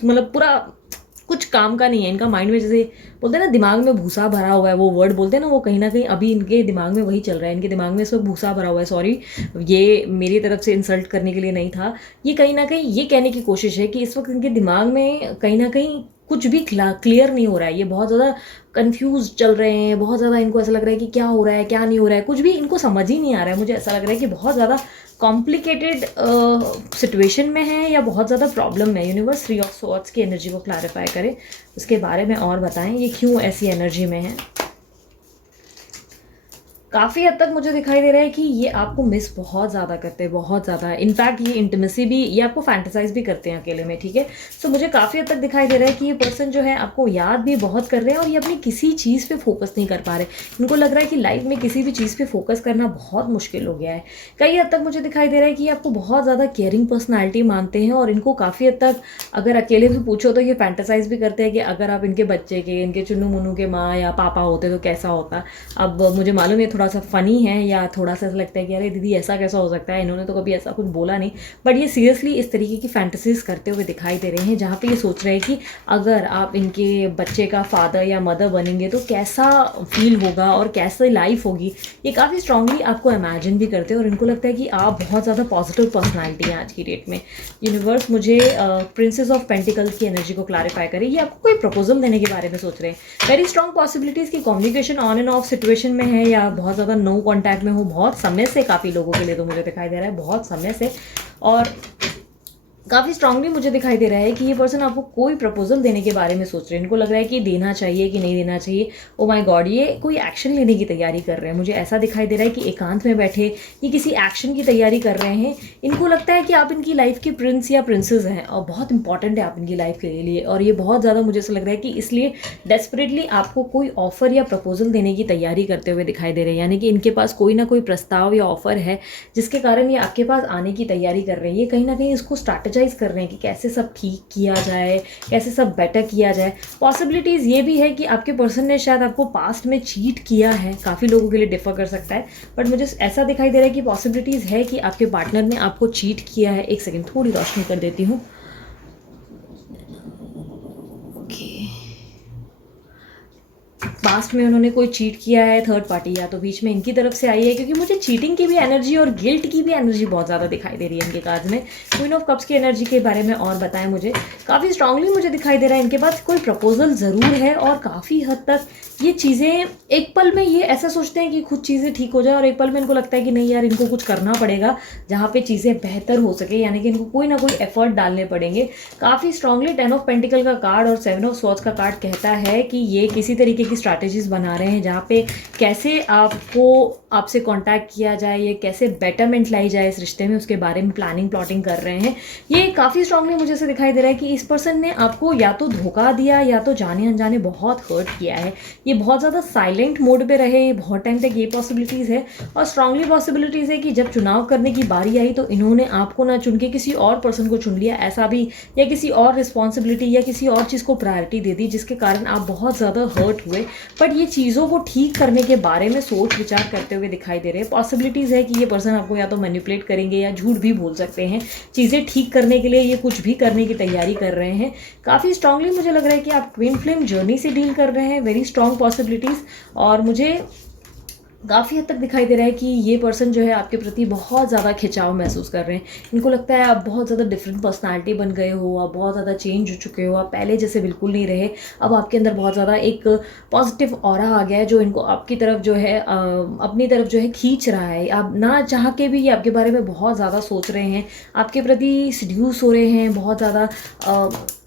मतलब पूरा कुछ काम का नहीं है इनका माइंड में, जैसे बोलते हैं ना दिमाग में भूसा भरा हुआ है, वो वर्ड बोलते हैं ना, वो कहीं ना कहीं अभी इनके दिमाग में वही चल रहा है। इनके दिमाग में इस वक्त भूसा भरा हुआ है, सॉरी ये मेरी तरफ से इंसल्ट करने के लिए नहीं था, ये कहीं ना कहीं ये कहने की कोशिश है कि इस वक्त इनके दिमाग में कहीं ना कहीं कुछ भी क्लियर नहीं हो रहा है, ये बहुत ज़्यादा कंफ्यूज चल रहे हैं, बहुत ज़्यादा इनको ऐसा लग रहा है कि क्या हो रहा है क्या नहीं हो रहा है, कुछ भी इनको समझ ही नहीं आ रहा है। मुझे ऐसा लग रहा है कि बहुत ज़्यादा कॉम्प्लिकेटेड सिचुएशन में है या बहुत ज़्यादा प्रॉब्लम में। यूनिवर्स 3 ऑफ स्वॉर्ड्स की एनर्जी को क्लैरिफाई करे, उसके बारे में और बताएं ये क्यों ऐसी एनर्जी में है। काफ़ी हद तक मुझे दिखाई दे रहा है कि ये आपको मिस बहुत ज़्यादा करते हैं, बहुत ज़्यादा। इनफैक्ट ये इंटीमेसी भी, ये आपको फैंटेसाइज भी करते हैं अकेले में, ठीक है। सो मुझे काफ़ी हद तक दिखाई दे रहा है कि ये पर्सन जो है आपको याद भी बहुत कर रहे हैं और ये अपनी किसी चीज़ पे फोकस नहीं कर पा रहे। इनको लग रहा है कि लाइफ में किसी भी चीज़ पे फोकस करना बहुत मुश्किल हो गया है। कई हद तक मुझे दिखाई दे रहा है कि ये आपको बहुत ज़्यादा केयरिंग पर्सनैलिटी मानते हैं और इनको काफ़ी हद तक अगर अकेले भी पूछो तो ये फैंटेसाइज भी करते हैं कि अगर आप इनके बच्चे के, इनके चुन्नू मुन्नू के माँ या पापा होते तो कैसा होता। अब मुझे मालूम है थोड़ा सा फ़नी है या थोड़ा सा ऐसा लगता है कि अरे दीदी ऐसा कैसा हो सकता है, इन्होंने तो कभी ऐसा कुछ बोला नहीं, बट ये सीरियसली इस तरीके की फैंटेसीज करते हुए दिखाई दे रहे हैं, जहाँ पे ये सोच रहे हैं कि अगर आप इनके बच्चे का फादर या मदर बनेंगे तो कैसा फील होगा और कैसे लाइफ होगी। ये काफ़ी स्ट्रांगली आपको इमेजिन भी करते हैं और इनको लगता है कि आप बहुत ज़्यादा पॉजिटिव पर्सनैलिटी हैं आज की डेट में। यूनिवर्स मुझे प्रिंसेस ऑफ पेंटिकल्स की एनर्जी को क्लैरिफाई करे, ये आपको कोई प्रपोजल देने के बारे में सोच रहे हैं। वेरी स्ट्रॉन्ग पॉसिबिलिटीज़ की communication on end of situation में है या बहुत ज़्यादा नो कॉन्टैक्ट में हो, बहुत समय से, काफ़ी लोगों के लिए तो मुझे दिखाई दे रहा है बहुत समय से। और काफ़ी स्ट्रांगली मुझे दिखाई दे रहा है कि ये पर्सन आपको कोई प्रपोजल देने के बारे में सोच रहे हैं। इनको लग रहा है कि देना चाहिए कि नहीं देना चाहिए। ओ माय गॉड, ये कोई एक्शन लेने की तैयारी कर रहे हैं। मुझे ऐसा दिखाई दे रहा है कि एकांत में बैठे ये किसी एक्शन की तैयारी कर रहे हैं। इनको लगता है कि आप इनकी लाइफ के प्रिंस या प्रिंसेस हैं और बहुत इंपॉर्टेंट है आप इनकी लाइफ के लिए, और ये बहुत ज़्यादा मुझे ऐसा लग रहा है कि इसलिए डेस्परेटली आपको कोई ऑफर या प्रपोजल देने की तैयारी करते हुए दिखाई दे रहे हैं। यानी कि इनके पास कोई ना कोई प्रस्ताव या ऑफर है जिसके कारण ये आपके पास आने की तैयारी कर रहे हैं। ये कहीं ना कहीं इसको स्ट्रैटेजाइज कर रहे हैं कि कैसे सब ठीक किया जाए, कैसे सब बेटर किया जाए। पॉसिबिलिटीज़ ये भी है कि आपके पर्सन ने शायद आपको पास्ट में चीट किया है, काफ़ी लोगों के लिए डिफर कर सकता है, बट मुझे ऐसा दिखाई दे रहा है कि पॉसिबिलिटीज़ है कि आपके पार्टनर ने आपको चीट किया है। एक सेकेंड, थोड़ी रोशनी कर देती हूँ। पास्ट में उन्होंने कोई चीट किया है, थर्ड पार्टी या तो बीच में इनकी तरफ से आई है, क्योंकि मुझे चीटिंग की भी एनर्जी और गिल्ट की भी एनर्जी बहुत ज़्यादा दिखाई दे रही है इनके कार्ड में। क्वीन ऑफ कप्स की एनर्जी के बारे में और बताएं मुझे। काफ़ी स्ट्रांगली मुझे दिखाई दे रहा है इनके पास कोई प्रपोजल ज़रूर है और काफ़ी हद तक ये चीज़ें एक पल में ये ऐसा सोचते हैं कि खुद चीज़ें ठीक हो जाए और एक पल में इनको लगता है कि नहीं यार इनको कुछ करना पड़ेगा जहाँ पे चीज़ें बेहतर हो सके, यानी कि इनको कोई ना कोई एफर्ट डालने पड़ेंगे। काफ़ी स्ट्रांगली 10 ऑफ पेंटिकल का कार्ड और 7 ऑफ स्वॉर्ड्स का कार्ड कहता है कि ये किसी तरीके की स्ट्रैटेजीज बना रहे हैं जहाँ पे कैसे आपसे कांटेक्ट किया जाए, ये कैसे बेटरमेंट लाई जाए इस रिश्ते में, उसके बारे में प्लानिंग प्लॉटिंग कर रहे हैं। ये काफ़ी स्ट्रांगली मुझे से दिखाई दे रहा है कि इस पर्सन ने आपको या तो धोखा दिया या तो जाने अनजाने बहुत हर्ट किया है। ये बहुत ज़्यादा साइलेंट मोड पे रहे बहुत टाइम तक, ये पॉसिबिलिटीज़ है। और स्ट्रांगली पॉसिबिलिटीज़ है कि जब चुनाव करने की बारी आई तो इन्होंने आपको ना चुन के किसी और पर्सन को चुन लिया, ऐसा भी, या किसी और रिस्पॉन्सिबिलिटी या किसी और चीज़ को प्रायोरिटी दे दी जिसके कारण आप बहुत ज़्यादा हर्ट हुए, बट ये चीज़ों को ठीक करने के बारे में सोच विचार करते हुए दिखाई दे रहे हैं। पॉसिबिलिटीज़ है कि ये पर्सन आपको या तो मैनिपुलेट करेंगे या झूठ भी बोल सकते हैं। चीज़ें ठीक करने के लिए ये कुछ भी करने की तैयारी कर रहे हैं। काफ़ी स्ट्रांगली मुझे लग रहा है कि आप ट्विन फ्लेम जर्नी से डील कर रहे हैं, वेरी स्ट्रांग पॉसिबिलिटीज़। और मुझे काफ़ी हद तक दिखाई दे रहा है कि ये पर्सन जो है आपके प्रति बहुत ज़्यादा खिंचाव महसूस कर रहे हैं। इनको लगता है आप बहुत ज़्यादा डिफरेंट पर्सनालिटी बन गए हो, आप बहुत ज़्यादा चेंज हो चुके हो, आप पहले जैसे बिल्कुल नहीं रहे। अब आपके अंदर बहुत ज़्यादा एक पॉजिटिव ऑरा आ गया है जो इनको आपकी तरफ जो है अपनी तरफ जो है खींच रहा है। आप ना चाह के भी ये आपके बारे में बहुत ज़्यादा सोच रहे हैं, आपके प्रति सिड्यूस हो रहे हैं बहुत ज़्यादा।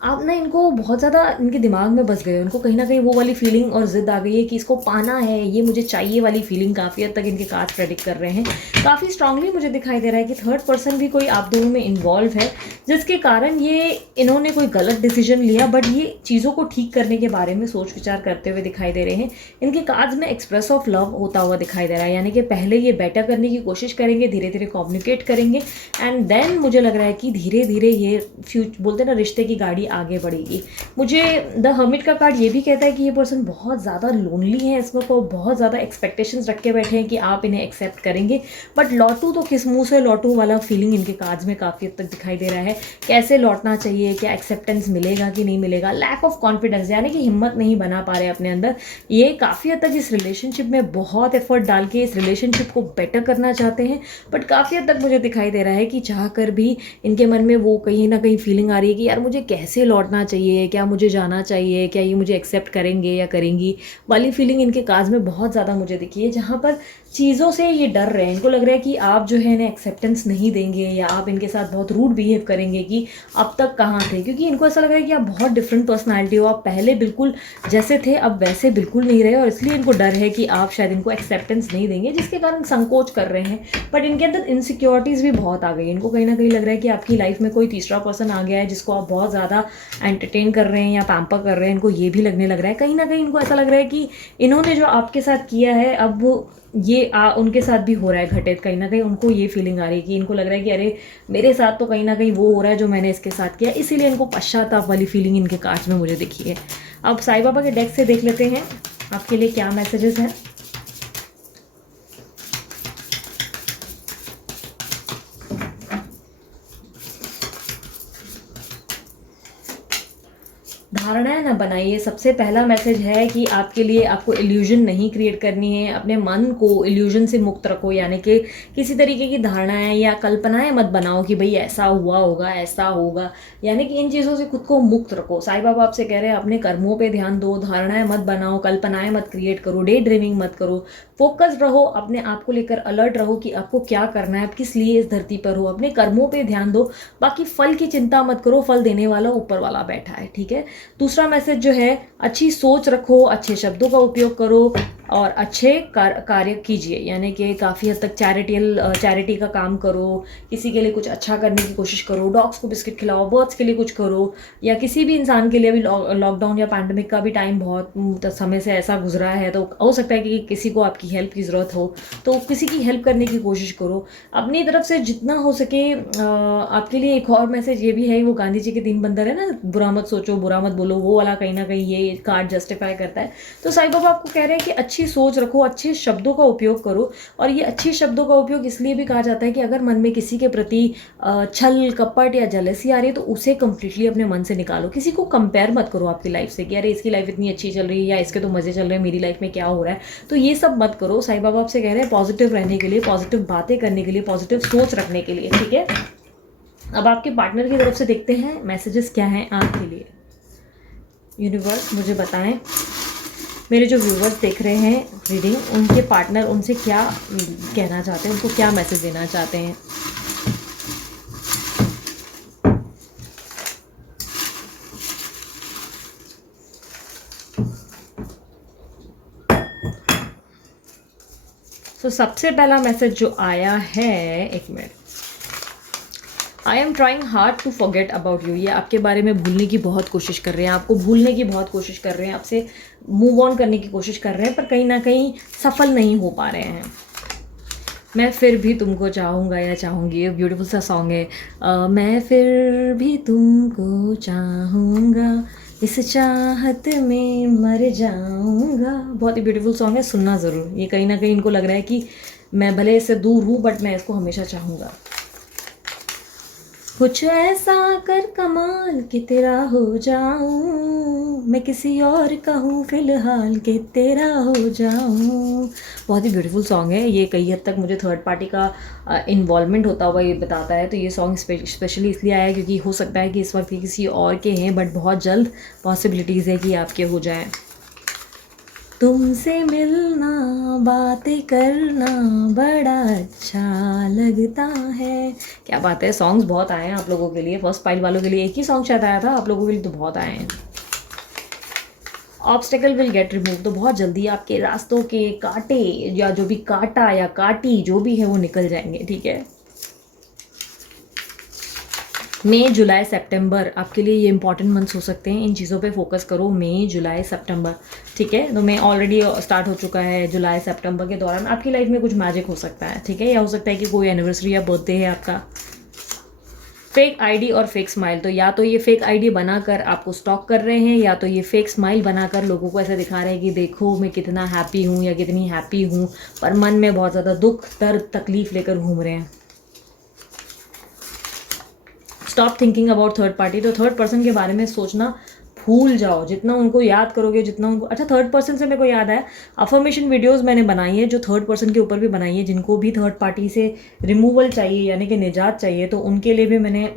आप ना इनको बहुत ज़्यादा इनके दिमाग में बस गए हो। इनको कहीं ना कहीं वो वाली फीलिंग और ज़िद आ गई है कि इसको पाना है, ये मुझे चाहिए वाली फीलिंग काफ़ी हद तक इनके कार्ड प्रेडिक्ट कर रहे हैं। काफ़ी स्ट्रांगली मुझे दिखाई दे रहा है कि थर्ड पर्सन भी कोई आप दोनों में इन्वॉल्व है, जिसके कारण ये इन्होंने कोई गलत डिसीजन लिया, बट ये चीज़ों को ठीक करने के बारे में सोच विचार करते हुए दिखाई दे रहे हैं। इनके कार्ड्स में एक्सप्रेस ऑफ लव होता हुआ दिखाई दे रहा है, यानी कि पहले ये बेटर करने की कोशिश करेंगे, धीरे धीरे कम्युनिकेट करेंगे, एंड देन मुझे लग रहा है कि धीरे धीरे ये बोलते हैं ना, रिश्ते की गाड़ी आगे बढ़ेगी। मुझे द हर्मिट का कार्ड ये भी कहता है कि ये पर्सन बहुत ज़्यादा लोनली है, इसमें को बहुत ज़्यादा एक्सपेक्टेशंस रख के बैठे हैं कि आप इन्हें एक्सेप्ट करेंगे, बट लौटू तो किस मुंह से लौटू वाला फीलिंग इनके कार्ड्स में काफ़ी हद तक दिखाई दे रहा है। कैसे लौटना चाहिए, क्या एक्सेप्टेंस मिलेगा कि नहीं मिलेगा, लैक ऑफ कॉन्फिडेंस, यानी कि हिम्मत नहीं बना पा रहे अपने अंदर। ये काफ़ी हद तक इस रिलेशनशिप में बहुत एफर्ट डाल के इस रिलेशनशिप को बेटर करना चाहते हैं, बट काफ़ी हद तक मुझे दिखाई दे रहा है कि चाह कर भी इनके मन में वो कहीं ना कहीं फीलिंग आ रही है कि यार मुझे कैसे लौटना चाहिए, क्या मुझे जाना चाहिए, क्या ये मुझे एक्सेप्ट करेंगे या करेंगी वाली फीलिंग इनके कार्ड्स में बहुत ज़्यादा मुझे दिखी है, जहाँ पर चीज़ों से ये डर रहे हैं। इनको लग रहा है कि आप जो है इन्हें एक्सेप्टेंस नहीं देंगे या आप इनके साथ बहुत रूड बिहेव करेंगे कि अब तक कहाँ थे, क्योंकि इनको ऐसा लग रहा है कि आप बहुत डिफरेंट पर्सनालिटी हो, आप पहले बिल्कुल जैसे थे अब वैसे बिल्कुल नहीं रहे, और इसलिए इनको डर है कि आप शायद इनको एक्सेप्टेंस नहीं देंगे, जिसके कारण संकोच कर रहे हैं। बट इनके अंदर इनसिक्योरिटीज़ भी बहुत आ गई। इनको कहीं ना कहीं लग रहा है कि आपकी लाइफ में कोई तीसरा पर्सन आ गया है जिसको आप बहुत ज़्यादा एंटरटेन कर रहे हैं या पैम्पर कर रहे हैं। इनको ये भी लगने लग रहा है, कहीं ना कहीं इनको ऐसा लग रहा है कि इन्होंने जो आपके साथ किया है अब वो ये उनके साथ भी हो रहा है घटित। कहीं ना कहीं उनको ये फीलिंग आ रही है कि इनको लग रहा है कि अरे मेरे साथ तो कहीं ना कहीं वो हो रहा है जो मैंने इसके साथ किया, इसीलिए इनको पश्चाताप वाली फीलिंग इनके कार्ड्स में मुझे दिखी है। अब साईं बाबा के डेक से देख लेते हैं आपके लिए क्या मैसेजेस हैं। धारणाएं ना बनाइए। सबसे पहला मैसेज है कि आपके लिए आपको इल्यूजन नहीं क्रिएट करनी है, अपने मन को इल्यूजन से मुक्त रखो, यानी कि किसी तरीके की धारणाएं या कल्पनाएं मत बनाओ कि भाई ऐसा हुआ होगा ऐसा होगा, यानी कि इन चीज़ों से खुद को मुक्त रखो। साईं बाबा आपसे कह रहे हैं अपने कर्मों पे ध्यान दो, धारणाएं मत बनाओ, कल्पनाएं मत क्रिएट करो, डे ड्रीमिंग मत करो, फोकस्ड रहो, अपने आप को लेकर अलर्ट रहो कि आपको क्या करना है, आप किस लिए इस धरती पर हो, अपने कर्मों पे ध्यान दो, बाकी फल की चिंता मत करो, फल देने वाला ऊपर वाला बैठा है, ठीक है। दूसरा मैसेज जो है, अच्छी सोच रखो, अच्छे शब्दों का उपयोग करो और अच्छे कार्य कीजिए, यानी कि काफ़ी हद तक चैरिटी का काम करो, किसी के लिए कुछ अच्छा करने की कोशिश करो, डॉग्स को बिस्किट खिलाओ, बर्ड्स के लिए कुछ करो, या किसी भी इंसान के लिए भी लॉकडाउन या पैंडमिक का भी टाइम बहुत समय से ऐसा गुजरा है, तो हो सकता है कि किसी को आपकी हेल्प की ज़रूरत हो, तो किसी की हेल्प करने की कोशिश करो अपनी तरफ से जितना हो सके। आपके लिए एक और मैसेज ये भी है, वो गांधी जी के 3 बंदर है ना, बुरा मत सोचो बुरा मत बोलो, वो वाला कहीं ना कहीं ये कार्ड जस्टिफाई करता है। तो साईं बाबा आपको कह रहे हैं कि अच्छी सोच रखो, अच्छे शब्दों का उपयोग करो, और ये अच्छे शब्दों का उपयोग इसलिए भी कहा जाता है कि अगर मन में किसी के प्रति छल कपट या जेलसी आ रही है तो उसे कंप्लीटली अपने मन से निकालो। किसी को कंपेयर मत करो आपकी लाइफ से कि अरे इसकी लाइफ इतनी अच्छी चल रही है या इसके तो मजे चल रहे हैं, मेरी लाइफ में क्या हो रहा है, तो ये सब मत करो। साईं बाबा आपसे कह रहे हैं पॉजिटिव रहने के लिए, पॉजिटिव बातें करने के लिए, पॉजिटिव सोच रखने के लिए, ठीक है। अब आपके पार्टनर की तरफ से देखते हैं मैसेजेस क्या हैं आपके लिए। यूनिवर्स मुझे बताएं, मेरे जो व्यूवर्स देख रहे हैं रीडिंग, उनके पार्टनर उनसे क्या कहना चाहते हैं, उनको क्या मैसेज देना चाहते हैं। तो सबसे पहला मैसेज जो आया है, एक minute, I am trying hard to forget about you. ये आपके बारे में भूलने की बहुत कोशिश कर रहे हैं, आपको भूलने की बहुत कोशिश कर रहे हैं, आपसे मूव ऑन करने की कोशिश कर रहे हैं, पर कहीं ना कहीं सफल नहीं हो पा रहे हैं। मैं फिर भी तुमको चाहूँगा या चाहूँगी, ये ब्यूटीफुल सा सॉन्ग है। मैं फिर भी तुमको चाहूँगा इस चाहत में मर जाऊंगा। बहुत ही ब्यूटीफुल सॉन्ग है, सुनना ज़रूर। ये कहीं ना कहीं इनको लग रहा है कि मैं भले इससे दूर हूँ बट मैं इसको हमेशा चाहूँगा। कुछ ऐसा कर कमाल कि तेरा हो जाऊं, मैं किसी और का हूँ फिलहाल कि तेरा हो जाऊं। बहुत ही ब्यूटीफुल सॉन्ग है ये। कई हद तक मुझे थर्ड पार्टी का इन्वॉल्वमेंट होता हुआ ये बताता है। तो ये सॉन्ग स्पेशली इसलिए आया क्योंकि हो सकता है कि इस वक्त ये किसी और के हैं बट बहुत जल्द पॉसिबिलिटीज़ है कि आपके हो जाएं। तुमसे मिलना बातें करना बड़ा अच्छा लगता है। क्या बात है, सॉन्ग्स बहुत आए हैं आप लोगों के लिए। फर्स्ट पाइल वालों के लिए एक ही सॉन्ग शायद आया था, आप लोगों के लिए तो बहुत आए हैं। ऑब्स्टेकल विल गेट रिमूव, तो बहुत जल्दी आपके रास्तों के कांटे या जो भी काटा या काटी जो भी है वो निकल जाएंगे, ठीक है। मई जुलाई सितंबर आपके लिए ये इंपॉर्टेंट मंथ्स हो सकते हैं। इन चीज़ों पे फोकस करो, मई जुलाई सितंबर, ठीक है। तो मई ऑलरेडी स्टार्ट हो चुका है, जुलाई सितंबर के दौरान आपकी लाइफ में कुछ मैजिक हो सकता है, ठीक है। या हो सकता है कि कोई एनिवर्सरी या बर्थडे है आपका। फेक आईडी और फेक स्माइल, तो या तो ये फेक आईडी बनाकर आपको स्टॉक कर रहे हैं या तो ये फेक स्माइल बनाकर लोगों को ऐसे दिखा रहे हैं कि देखो मैं कितना हैप्पी हूँ या कितनी हैप्पी हूँ, पर मन में बहुत ज़्यादा दुख दर्द तकलीफ लेकर घूम रहे हैं। Stop thinking about third party, तो थर्ड पर्सन के बारे में सोचना भूल जाओ। जितना उनको याद करोगे, जितना उनको अच्छा थर्ड पर्सन से मेरे को याद है, अफर्मेशन वीडियोस मैंने बनाई है जो थर्ड पर्सन के ऊपर भी बनाई है। जिनको भी थर्ड पार्टी से रिमूवल चाहिए यानी कि निजात चाहिए, तो उनके लिए भी मैंने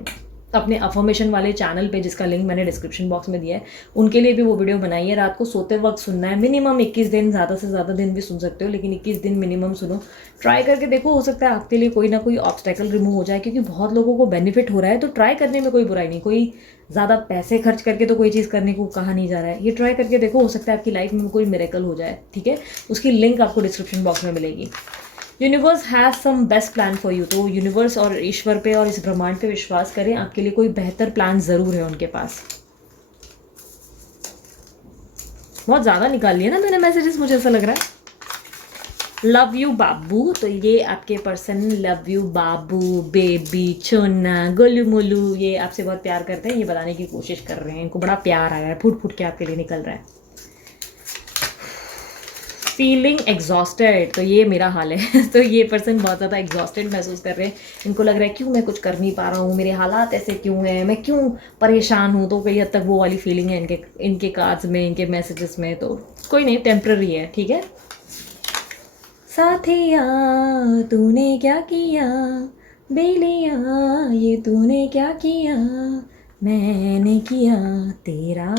अपने अफर्मेशन वाले चैनल पे, जिसका लिंक मैंने डिस्क्रिप्शन बॉक्स में दिया है, उनके लिए भी वो वीडियो बनाई है। रात को सोते वक्त सुनना है, मिनिमम 21 दिन, ज़्यादा से ज़्यादा दिन भी सुन सकते हो लेकिन 21 दिन मिनिमम सुनो। ट्राई करके देखो, हो सकता है आपके लिए कोई ना कोई ऑब्स्टेकल रिमूव हो जाए, क्योंकि बहुत लोगों को बेनिफिट हो रहा है। तो ट्राई करने में कोई बुराई नहीं, कोई ज़्यादा पैसे खर्च करके तो कोई चीज़ करने को कहा नहीं जा रहा है। ये ट्राई करके देखो, हो सकता है आपकी लाइफ में कोई मिरेकल हो जाए, ठीक है। उसकी लिंक आपको डिस्क्रिप्शन बॉक्स में मिलेगी। Universe has some best plan for you, तो यूनिवर्स और ईश्वर पे और इस ब्रह्मांड पे विश्वास करें, आपके लिए कोई बेहतर प्लान ज़रूर है उनके पास। बहुत ज़्यादा निकाल लिया ना मैंने मैसेजेस, मुझे ऐसा लग रहा है। लव यू बाबू, तो ये आपके person love you Babu, baby, चोना, गोलू मोलू, ये आपसे बहुत प्यार करते हैं, ये बताने की कोशिश कर रहे हैं। इनको बड़ा प्यार आया है, फुट फुट के आपके लिए निकल रहा है। फीलिंग एग्जॉस्टेड, तो ये मेरा हाल है। तो ये पर्सन बहुत ज़्यादा एग्जॉस्टेड महसूस कर रहे हैं। इनको लग रहा है क्यों मैं कुछ कर नहीं पा रहा हूँ, मेरे हालात ऐसे क्यों हैं, मैं क्यों परेशान हूँ। तो कई हद तक वो वाली फीलिंग है इनके कार्ड्स में, इनके मैसेजेस में। तो कोई नहीं, टेम्पररी है, ठीक है। साथिया तूने क्या किया, बेलिया ये तूने क्या किया, मैंने किया तेरा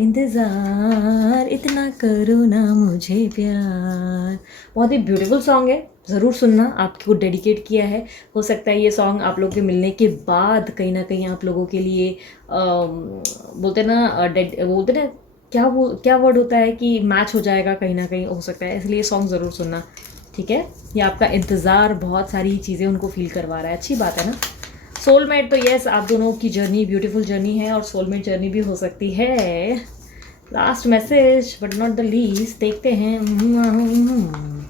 इंतज़ार, इतना करो ना मुझे प्यार। बहुत ही ब्यूटीफुल सॉन्ग है, ज़रूर सुनना, आपको डेडिकेट किया है। हो सकता है ये सॉन्ग आप लोगों के मिलने के बाद कहीं ना कहीं आप लोगों के लिए बोलते ना क्या वर्ड होता है कि मैच हो जाएगा, कहीं ना कहीं हो सकता है। इसलिए सॉन्ग ज़रूर सुनना, ठीक है। ये आपका इंतज़ार बहुत सारी चीज़ें उनको फील करवा रहा है, अच्छी बात है ना। सोलमेट, तो यस आप दोनों की जर्नी ब्यूटीफुल जर्नी है और सोलमेट जर्नी भी हो सकती है। Last message but not the least, देखते हैं।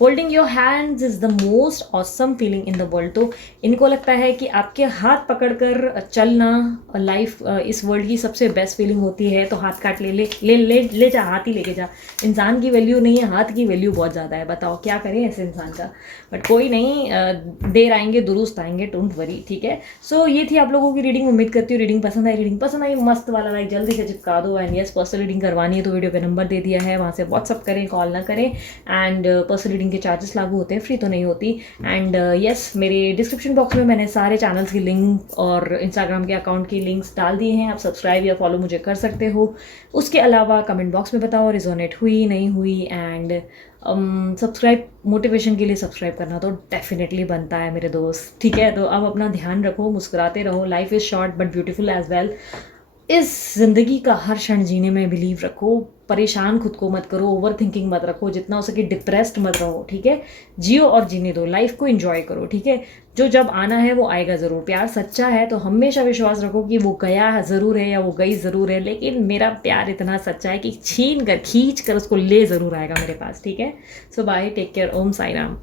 Holding your hands is the most awesome feeling in the world, तो इनको लगता है कि आपके हाथ पकड़कर चलना लाइफ इस वर्ल्ड की सबसे बेस्ट फीलिंग होती है। तो हाथ काट ले ले ले ले ले जा, हाथ ही लेके जा। इंसान की वैल्यू नहीं है, हाथ की वैल्यू बहुत ज़्यादा है। बताओ क्या करें ऐसे इंसान का, बट कोई नहीं, देर आएंगे दुरुस्त आएंगे, डोंट वरी, ठीक है। सो ये थी आप लोगों की रीडिंग। उम्मीद करती हूँ रीडिंग पसंद आई मस्त वाला लाइक जल्दी से चिपका दो। एंड यस, पर्सनल रीडिंग करवानी है तो वीडियो पे नंबर दे दिया है, वहाँ से व्हाट्सअप करें, कॉल ना करें। एंड पर्सनल रीडिंग के चार्जेस लागू होते हैं, फ्री तो नहीं होती। एंड यस, मेरे डिस्क्रिप्शन बॉक्स में मैंने सारे चैनल्स की लिंक और इंस्टाग्राम के अकाउंट की लिंक्स डाल दिए हैं, आप सब्सक्राइब या फॉलो मुझे कर सकते हो। उसके अलावा कमेंट बॉक्स में बताओ रिजोनेट हुई नहीं हुई। एंड सब्सक्राइब, मोटिवेशन के लिए सब्सक्राइब करना तो डेफिनेटली बनता है मेरे दोस्त, ठीक है। तो अब अपना ध्यान रखो, मुस्कुराते रहो, life is short but beautiful as well. इस ज़िंदगी का हर क्षण जीने में बिलीव रखो, परेशान खुद को मत करो, ओवर थिंकिंग मत रखो, जितना हो सके डिप्रेस्ड मत रहो, ठीक है। जियो और जीने दो, लाइफ को एंजॉय करो, ठीक है। जो जब आना है वो आएगा ज़रूर। प्यार सच्चा है तो हमेशा विश्वास रखो कि वो गया ज़रूर है या वो गई ज़रूर है, लेकिन मेरा प्यार इतना सच्चा है कि खींच कर उसको ले ज़रूर आएगा मेरे पास, ठीक है। सो बाय, टेक केयर, ओम साई राम।